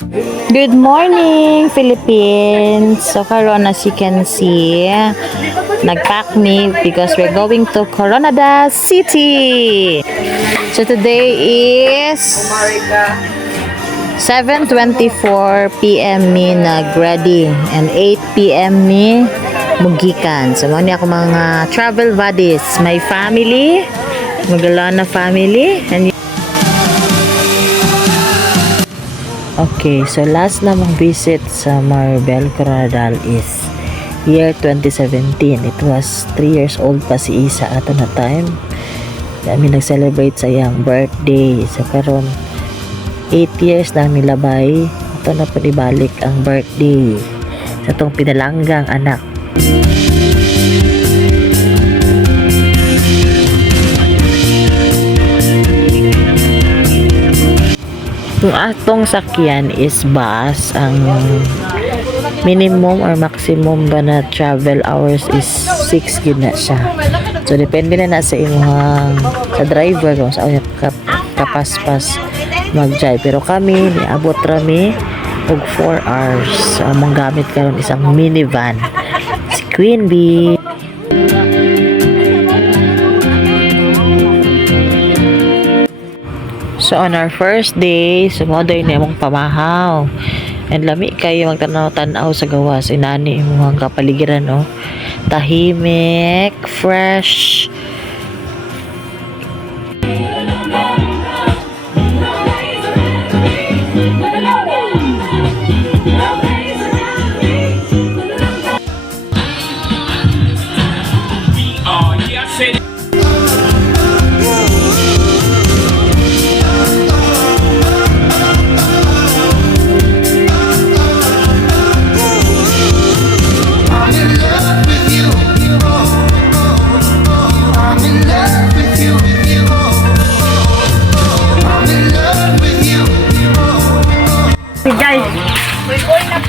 Good morning, Philippines. So, karon as you can see, nag-pack me because we're going to Coronada City. So, today is 7:24 p.m. me nag-ready and 8 p.m. me mugikan. So, muna ako mga travel buddies. My family, Magalana family, and okay, so last na mong visit sa Marbel Coronadal is year 2017. It was 3 years old pa si Isa at na time. Kami nag-celebrate sa iyang birthday. So karon 8 years na milabay. Ito na po ibalik ang birthday sa itong pinalanggang anak. Yung atong sakyan is bus. Ang minimum or maximum ba na travel hours is 6 gid na siya. So depende na sa imong sa driver kung sa kapaspas mag-drive. Pero kami niabot rami og 4 hours. So among gamit karon isang minivan. Si Queen Bee. So on our first day, sumoday na imong pamahaw. And lami kayo magtanaw-tanaw sa gawas. Inani imong kapaligiran, no? Tahimik, fresh.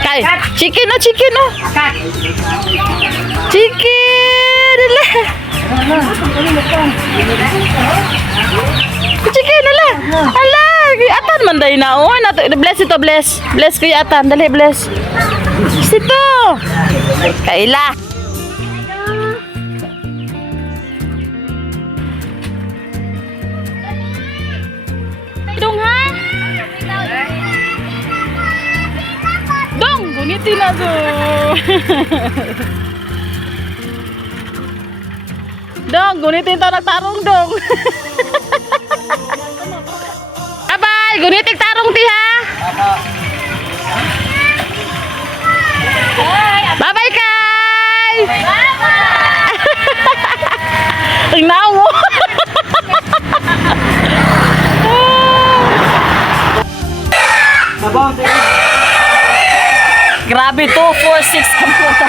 Kay, chicken no. Chicken! Dala! Chicken, dala! Ala! Atan man day na. Oh, bless ito, bless. Bless ko yung atan. Dali, bless. Ito! Kaila! Dong, ha? Dong! Gunitin na to! Dong! Gunitin to nagtarong, dong! Bye-bye! Gunitin tarong ti, ha? Bye-bye, Kay! Bye-bye! Ang nawo! Grabe to, 4-6 computer.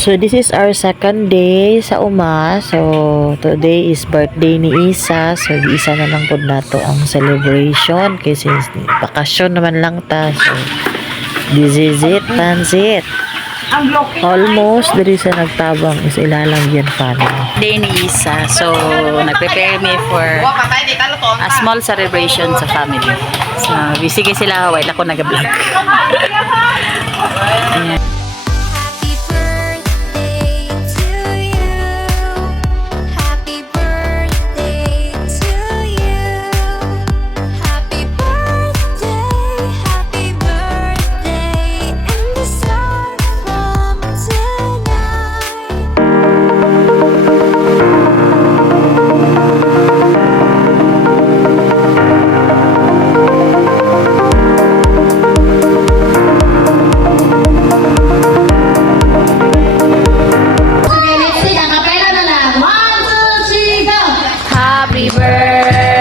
So this is our second day sa UMA. So today is birthday ni Isa. So isa na lang po nato ang celebration kasi bakasyon naman lang ta. So this is it, pansit. Almost diri sa nagtabang is ilalagyan family. Day ni Isa. So nagprepare me for a small celebration sa family. So bisige sila while ako nag-vlog. Ayan.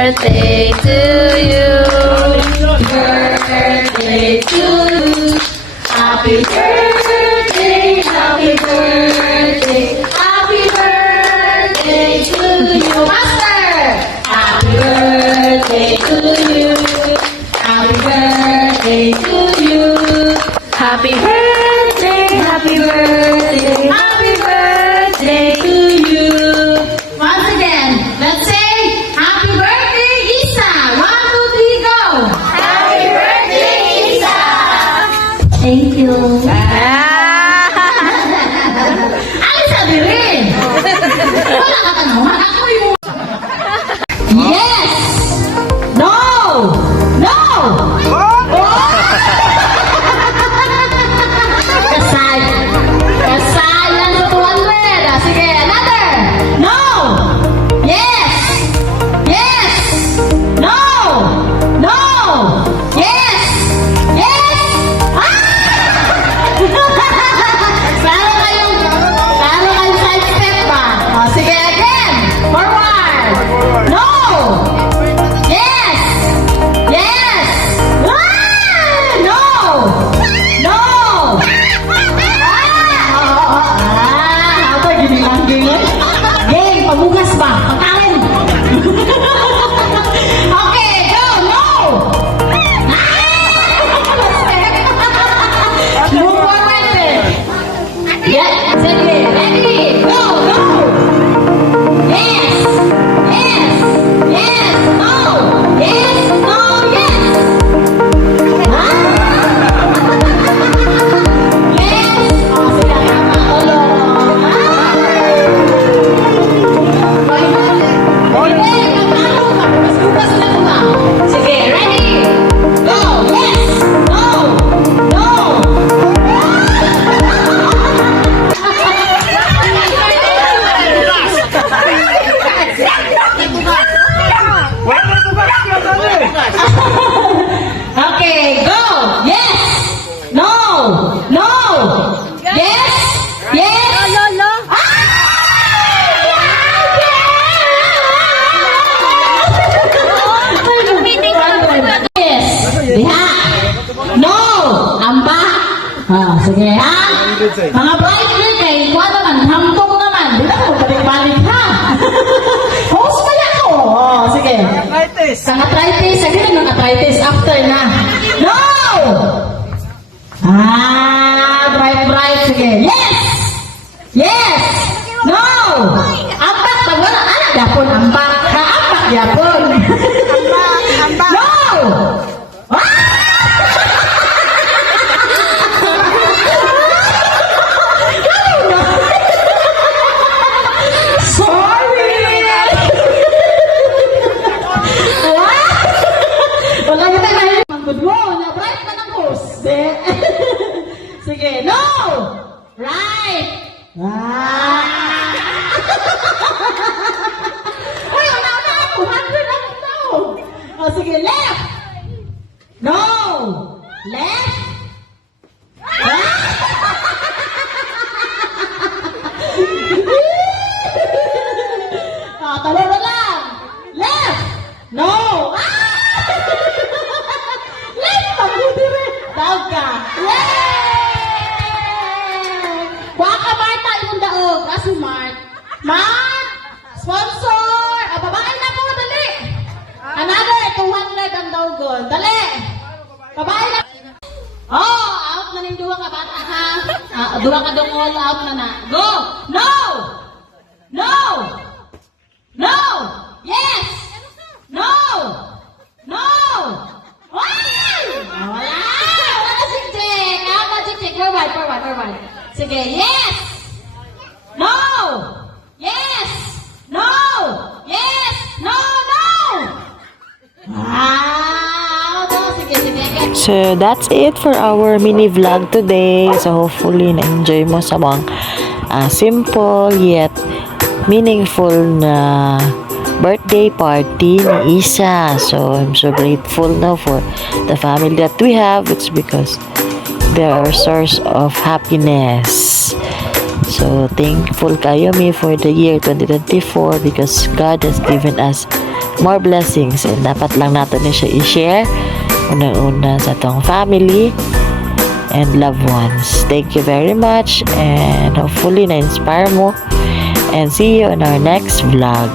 birthday to you. Birthday to you. Happy birthday, happy birthday, happy birthday to you. Master! you. Happy birthday to you. Happy birthday, happy birthday, happy birthday to you. Once again, let's say happy birthday, Isa. 1, 2, 3, go. Happy birthday, Isa. Thank you. Ano sabi rin? Wala ka tanungan. Ako yung... Yes! No! No! Kasal. Kasal lang sa 200. Ah, sige, another. No! Yes! Yes! No! No! Yes! Yes! Ah! Paano kayong side step ba? Oh, sige, again. Forward. No! Yes! Yes! Ah! No! No! Apa gini langgeng eh? Geng, pamugas ba? Pagkain! Okay, go! No! Move forward eh. Yes, sige. Ready? Go! Go! Yes! Yes! Yes! No! Yes! No! Yes! Ah! Yes! Oh, sige. Ulo. Hindi, magkano ka? Bukas lang ba? Sige, ready? Go! Yes! No! No! Okay, go! Yes! No! No! Yes! Yes! No, no, Yes! Diha! No! Amba! Ah, sige ha? Mga bright rin eh, ikuha naman, hambong naman. Di ba mo balik-balik ha? Host pa yan ko! Oh, sige. Sa arthritis, sige na ng arthritis after na. No! Ah, bright, sige. Yes! Yes! No! Ampak, pag wala, anak yapon, ampak. Ampak yapon. No! Ah! Sorry! Wala mo tayo mahirap. Good mo, na-bright man ang host. Sige, no! Right! Ah! Uy, una ako! 100 ako to! O, sige, left! No! Left! Ah! Talo na lang! Left! No! Ah! Left! Pag-uti rin! Tawag ka! Yay! Waka Marta, yung daog. Kasi Mart. Mart! Sponsor! Babae na po, dali! Another 200 ang daogon. Dali! Babae na! Oh! Out na rin duwa ka bata ha? Duwa ka dong all out na na. Go! No! No! No! Yes! No! No! Why? Wala! Wala si Chick! Ama si Chick! Forward. Sige, yes! No! Yes! No! Yes! No! No! Ah! Sige. So, that's it for our mini vlog today. So, hopefully, na-enjoy mo sa mga simple yet meaningful na birthday party ni Isa. So, I'm so grateful now for the family that we have. It's because they are a source of happiness. So, thankful kayo me for the year 2024 because God has given us more blessings and dapat lang natin na siya i-share unang-una sa tong family and loved ones. Thank you very much and hopefully na-inspire mo and see you in our next vlog.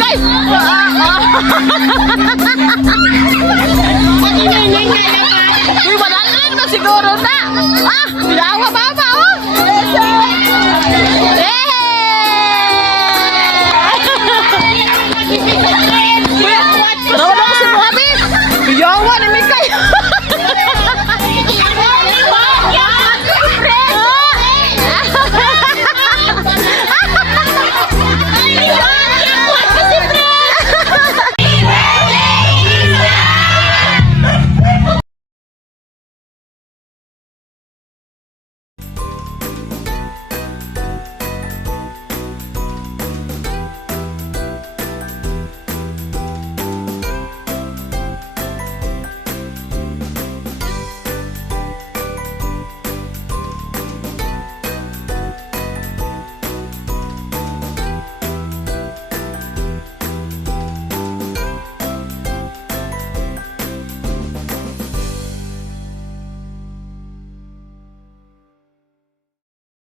guys! Uy, 100 na siguro na! Ah! Bilawa ba?